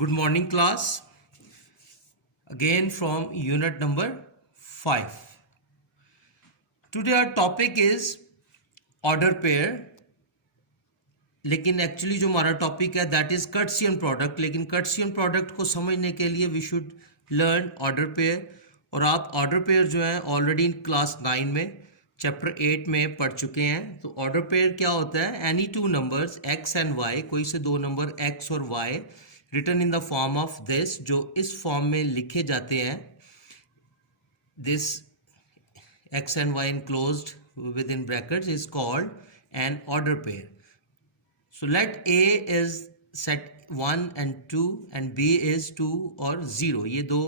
Good morning, class. Again from unit number 5. Today our topic is order pair. लेकिन एक्चुअली जो हमारा टॉपिक है that is Cartesian product. लेकिन कर्टसियन प्रोडक्ट को समझने के लिए we should learn order pair. और आप ऑर्डर पेयर जो है ऑलरेडी क्लास 9 में चैप्टर 8 में पढ़ चुके हैं. तो ऑर्डर पेयर क्या होता है? Any two numbers x and y, कोई से दो नंबर एक्स और y written in the form of this, जो इस फॉर्म में लिखे जाते हैं. This x and y enclosed within brackets is called an order pair. So let A is set 1 and 2 and B is 2 और 0. ये दो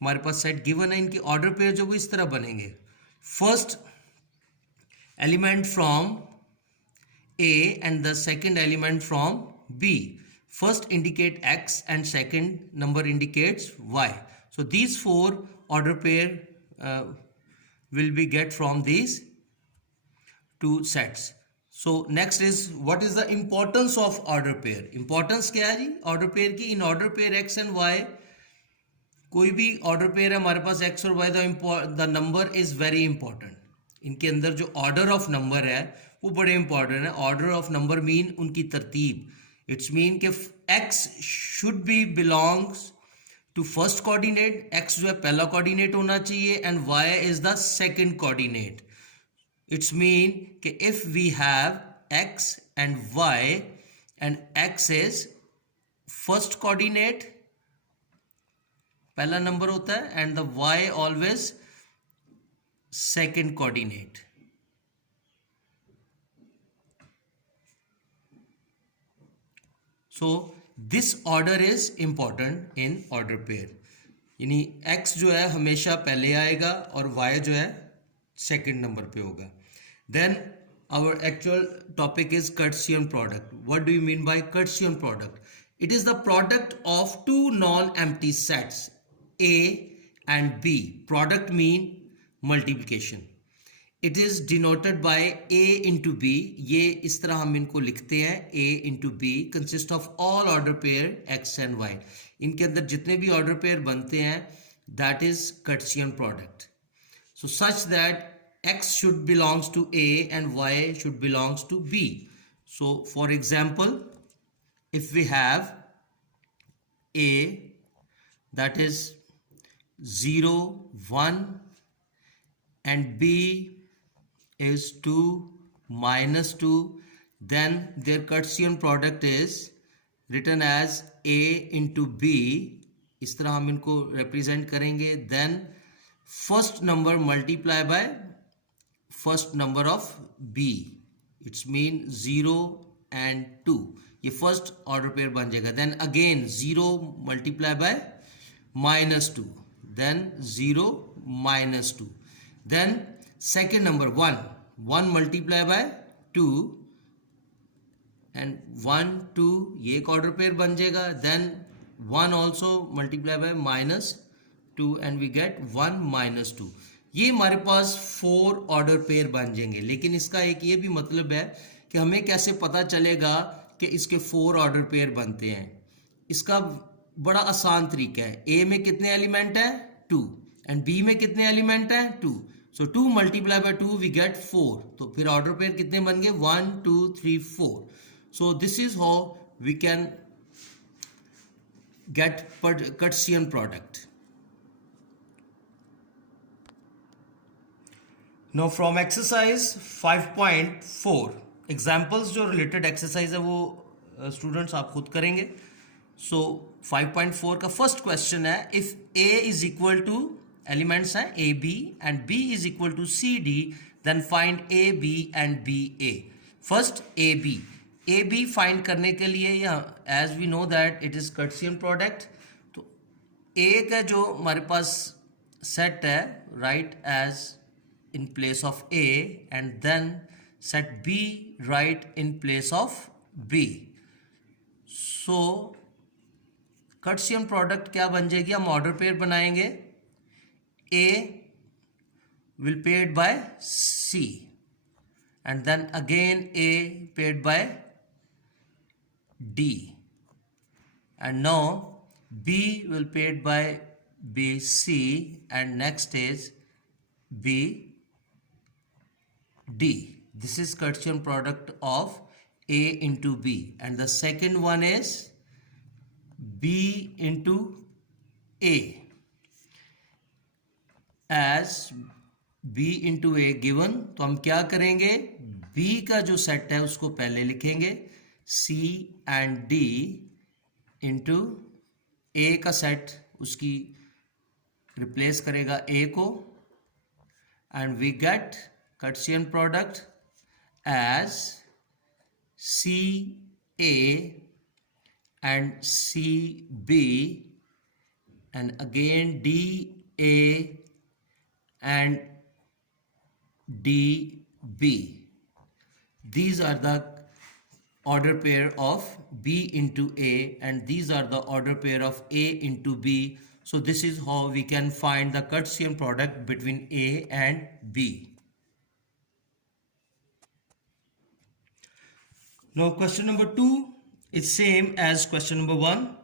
हमारे पास सेट गिवन है. इनकी ऑर्डर पेयर जो वो इस तरह बनेंगे. First element from A and the second element from B. First indicate X and second number indicates Y. So these four order pair will be get from these two sets. So next is what is the importance of order pair. Importance क्या है जी order pair की? In order pair x and y, कोई भी order pair है हमारे पास x और y, the number is very important. इनके अंदर जो ऑर्डर ऑफ नंबर है वो बड़े इंपॉर्टेंट है. ऑर्डर ऑफ नंबर मीन उनकी तरतीब. इट्स मीन कि x should be belongs to first coordinate. x जो है पहला कोऑर्डिनेट होना चाहिए and y is the second coordinate. It's mean कि if we have x and y and x is first coordinate, पहला नंबर होता है, and the y always second coordinate. So this order is important in order pair. यानी x जो है हमेशा पहले आएगा और y जो है सेकेंड नंबर पे होगा. Then our actual topic is Cartesian product. What do you mean by Cartesian product? It is the product of two non empty sets A and B. Product mean multiplication. It is denoted by A into B. ये इस तरह हम इनको लिखते हैं. A into B consist of all order pair X and Y. इनके अंदर जितने भी ऑर्डर पेयर बनते हैं that is Cartesian product. So such that x should belongs to A and y should belongs to B. So for example, if we have A that is 0, 1 and B is 2, -2, then their Cartesian product is written as A into B. इस तरह हम इनको represent करेंगे. Then first number multiply by first number of B. It's mean 0 and 2. ये first order pair बन जाएगा. Then again 0 multiply by -2. Then 0 -2. Then second number 1. 1 multiply by 2 and 1 2 ये एक order pair बन जाएगा. Then 1 also multiply by -2 and we get 1 -2. ये हमारे पास 4 order pair बन जाएंगे. लेकिन इसका एक ये भी मतलब है कि हमें कैसे पता चलेगा कि इसके 4 ऑर्डर पेयर बनते हैं. इसका बड़ा आसान तरीका है. ए में कितने एलिमेंट है? 2 एंड बी में कितने एलिमेंट है? 2. सो 2 मल्टीप्लाई बाय 2 वी गेट 4. तो फिर ऑर्डर पेयर कितने बन गए? 1 2 3 4. So this is how we can get Cartesian product. Now from exercise 5.4 examples जो रिलेटेड एक्सरसाइज है वो स्टूडेंट्स आप खुद करेंगे. सो 5.4 का फर्स्ट क्वेश्चन है if A is equal to elements हैं a b and B is equal to c d then find A B and B A. First A B find करने के लिए as we know that it is Cartesian product. तो A का जो हमारे पास set है right as in place of A and then set B right in place of B. So Cartesian product क्या बन जाएगी? हम ऑर्डर पेयर बनाएंगे. A will paired by C and then again A paired by D and now B will paired by B, C, and next is B, D. This is Cartesian product of A into B. And the second one is B into A. As B into A given, तो हम क्या करेंगे, B का जो सेट है उसको पहले लिखेंगे, C and D into A का सेट उसकी रिप्लेस करेगा A को, and we get Cartesian product as CA and CB and again DA and DB. These are the order pair of B into A and these are the order pair of A into B. So this is how we can find the Cartesian product between A and B. Now question number 2 is same as question number 1.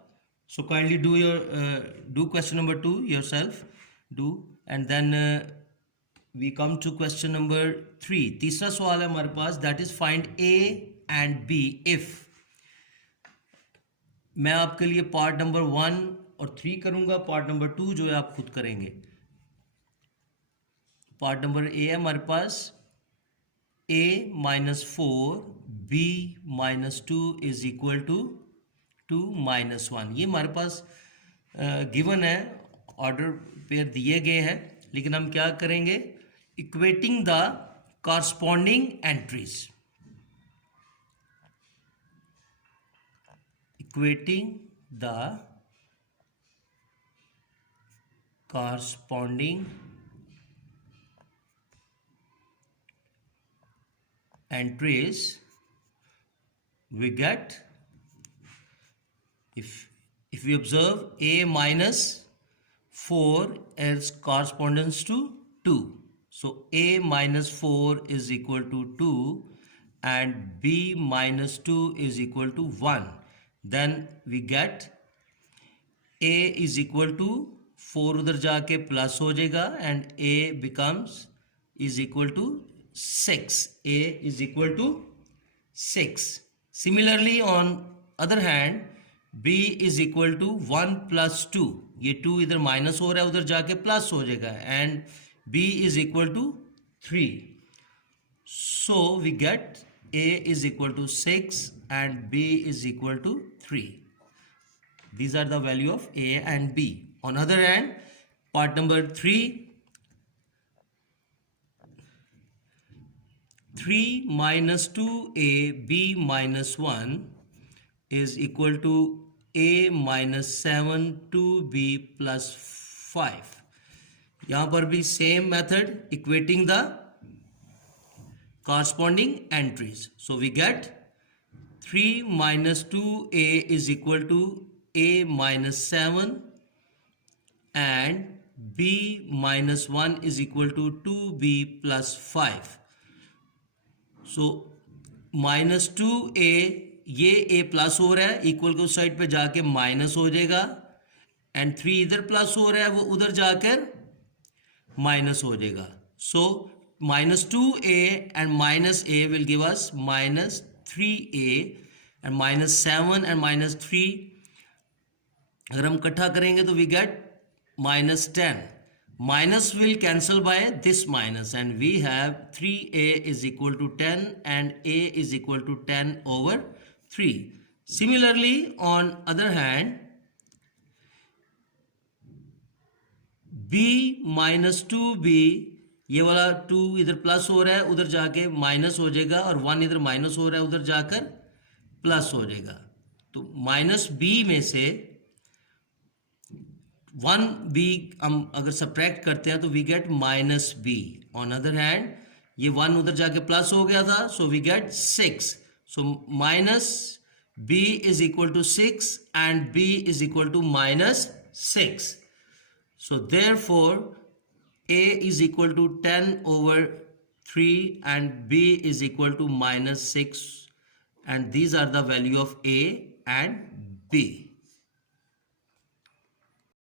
So kindly do question number 2 yourself. And then we come to question number 3. तीसरा सवाल है हमारे पास, that is find A and B if. मैं आपके लिए part number 1 और 3 करूंगा, part number 2 जो है आप खुद करेंगे. पार्ट नंबर ए है हमारे पास, A minus 4 B minus 2 is equal to 2 minus 1. ये हमारे पास गिवन है, ऑर्डर पेयर दिए गए हैं, लेकिन हम क्या करेंगे, equating the corresponding entries. Equating the corresponding entries, we get, if we observe A minus 4 as correspondence to 2, so A minus 4 is equal to 2 and B minus 2 is equal to 1, then we get A is equal to 4 उधर जाके plus हो जाएगा and A becomes is equal to 6. A is equal to 6. Similarly on other hand B is equal to 1 plus 2. ये 2 इधर माइनस हो रहा है, उधर जाके प्लस हो जाएगा and B is equal to 3. So we get A is equal to 6 and B is equal to 3. These are the value of A and B. On other hand, part number 3, 3 minus 2A B minus 1 is equal to A minus 7 2B plus 5. यहाँ पर भी same method, equating the corresponding entries. So we get 3 minus 2A is equal to A minus 7 and B minus 1 is equal to 2B plus 5. So minus 2A, ये A plus हो रहा है, इक्वल को साइड पे जाके माइनस हो जाएगा and 3 इधर प्लस हो रहा है, वो उधर जाकर माइनस हो जाएगा. So minus 2A and minus A will give us minus 3A and minus 7 and minus 3 अगर हम इकट्ठा करेंगे तो we get minus 10. Minus will cancel by this minus and we have 3A is equal to 10 and A is equal to 10 over 3. Similarly on other hand B minus 2B, ये वाला 2 इधर प्लस हो रहा है, उधर जाके माइनस हो जाएगा और 1 इधर माइनस हो रहा है, उधर जाकर प्लस हो जाएगा. तो माइनस B में से 1B हम अगर सब्ट्रैक्ट करते हैं तो we get minus B. On other hand ये 1 उधर जाके प्लस हो गया था, so we get 6. So minus B is equal to 6 and B is equal to minus 6. So therefore A is equal to 10 over 3 and B is equal to minus 6 and these are the value of A and B.